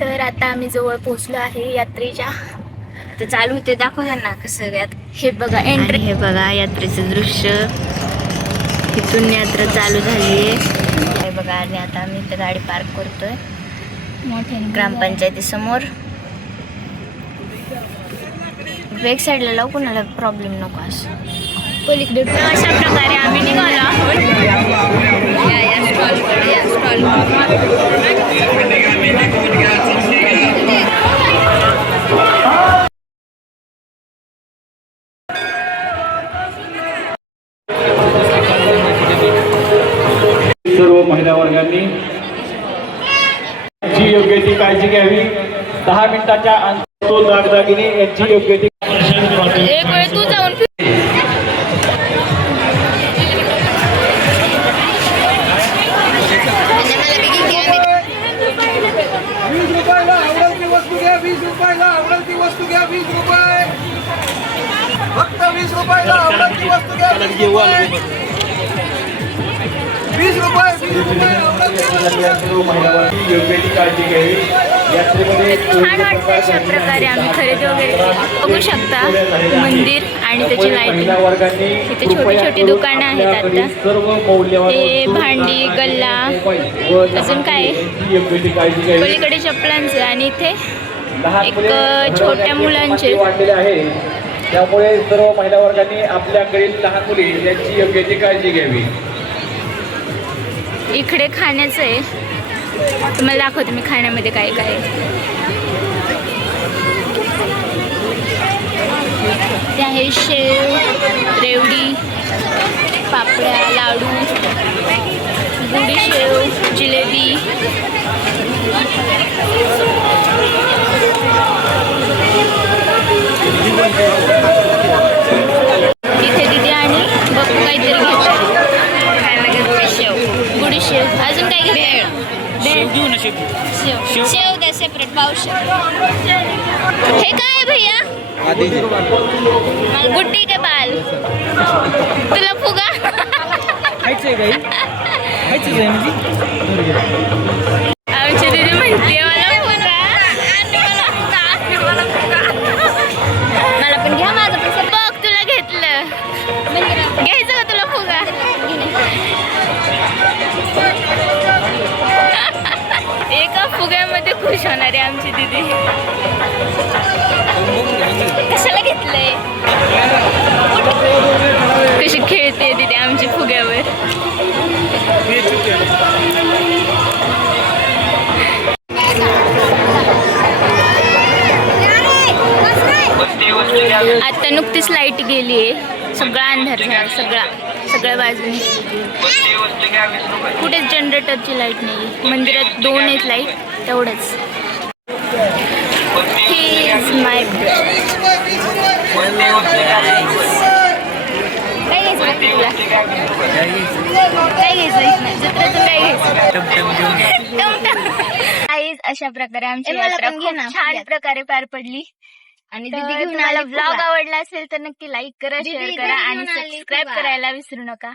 तर आता आम्ही जवळ पोहोचलो आहे यात्रेच्या. तर चालू होते दाखव त्यांना कसं यात. हे बघा एंट्री. हे बघा यात्रेचं दृश्य. इथून यात्रा चालू झाली आहे. हे बघा आणि आता आम्ही इथं गाडी पार्क करतोय मोठ्या ग्रामपंचायतीसमोर. बॅक साईडला लावू, कोणाला प्रॉब्लेम नको असं. पलीकडे अशा प्रकारे आम्ही निघालो आहोत या स्टॉलकडे. या स्टॉल सर्व महिला वर्गांनी यांची योग्य ती काळजी घ्यावी. 10 मिनिटाच्या अंतो दागदागिने यांची योग्य ती. एक वेळ तू जाऊन फक्त 20 रुपयाला आवडती वस्तू घ्या. 20 रुपये योग्य ती काळजी घ्यावी. यात्रेमध्ये छान वाटतं. अशा प्रकारे आम्ही खरेदी वगैरे बघू शकता. मंदिर आणि त्याची लाईटिंग. इथे छोटी छोटी दुकानं आहेत. आता हे भांडी गल्ला अजून काय पलीकडे चपलांचे आणि इथे एक छोट्या मुलांचे. त्यामुळे सर्व महिला वर्गांनी आपल्याकडील लहान मुली यांची योग्य ती काळजी घ्यावी. इकडे खाण्याचं आहे. तुम्हाला दाखवते मी खाण्यामध्ये काय काय आहे. ते आहे शेव, रेवडी, पापड्या, लाडू, गुडी शेव, जिलेबी. इथे दिदी आणि बप्पू काहीतरी घेतात. खायला घेतलं शेव, गुडी शेव. अजून काय घेतलं? शेव. शेव द्या सेपरेट पावशे. हे काय आहे भैया? गुड्डी के बाल. तुला फुगा आमची दीदी म्हणते मला पण घ्या. माझं पण बघ तुला घेतलं. घ्यायचं का तुला फुगा? एका फुग्यामध्ये खुश होणार आहे आमची दीदी. कशाला घेतलंय? कशी खेळते दीदी आमची फुग्यावर. आता नुकतीच लाईट गेली आहे. सगळा अंधार झाला. सगळ्या बाजूने. कुठेच जनरेटरची लाईट नाही. मंदिरात 2 आहेत लाईट तेवढंच. ही इज माय काय घ्यायचं तुला? काय घ्यायचं? जत्रातून काय घ्यायचं? अशा प्रकारे आमची यात्रा खूप छान प्रकारे पार पडली. आणि तुम्हाला ब्लॉग आवडला असेल तर नक्की लाईक करा, शेअर करा आणि सबस्क्राईब करायला विसरू नका.